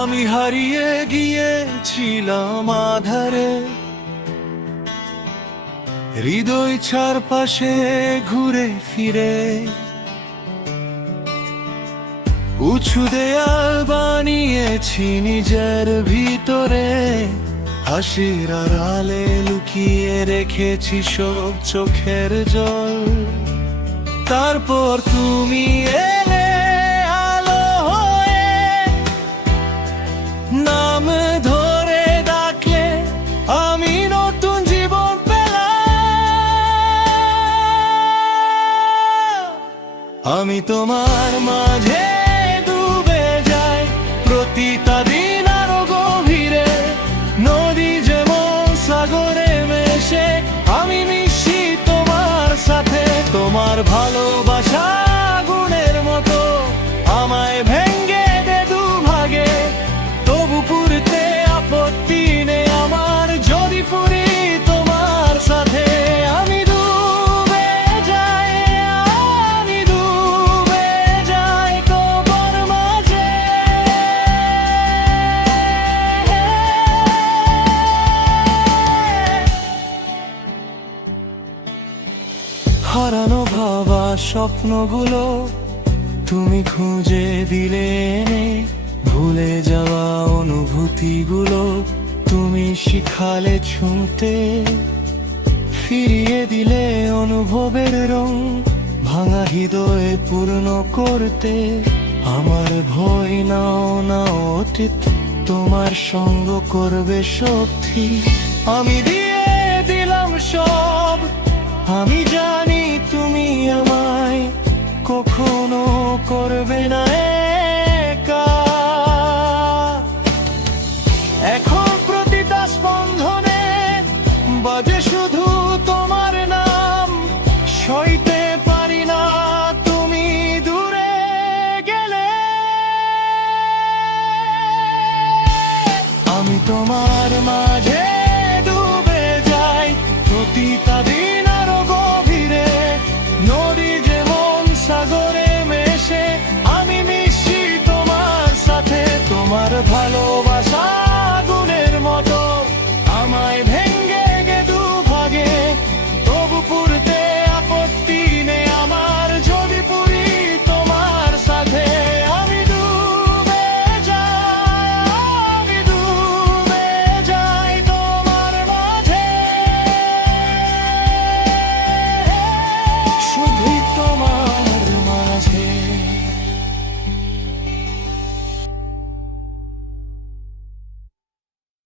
আমি হারিয়ে গিয়েছিলাম আধারে, হৃদয় চারপাশে ঘুরে ফিরে, উঁচু দেয়াল বানিয়েছি নিজের ভিতরে, হাসির আড়ালে লুকিয়ে রেখেছি সব চোখের জল। তারপর তুমি এলে আলো হয়ে, নাম ধরে ডাকলে আমি নতুন জীবন পেলাম। আমি তোমার মাঝে ডুবে যাই প্রতিটা দিন আরো গভীরে, নদী যেমন সাগরে মেশে আমি মিশি তোমার সাথে। তোমার ভালোবাসা আগুনের মতো আমায় ভেঙ্গে দে দুভাগে, তবু পুরতে আপত্তি নেই আমার যদি পুরি তোমার সাথে। আমি ডুবে যাই, আমি ডুবে যাই তোমার মাঝে। হারানো ভাবা স্বপ্নগুলো তুমি খুঁজে দিলে এনে, ভুলে যাওয়া অনুভূতিগুলো তুমি শিখালে ছুঁতে, ফিরিয়ে দিলে অনুভবের রং ভাঙা হৃদয়ে পূর্ণ করতে। আমার ভয় নাও না অতীত তোমার সঙ্গ করবে শক্তি, আমি দিয়ে দিলাম সব, আমি জানি তুমি আমায় কখনো করবে না একা। এখন প্রতিটা স্পন্দনে বাজে শুধু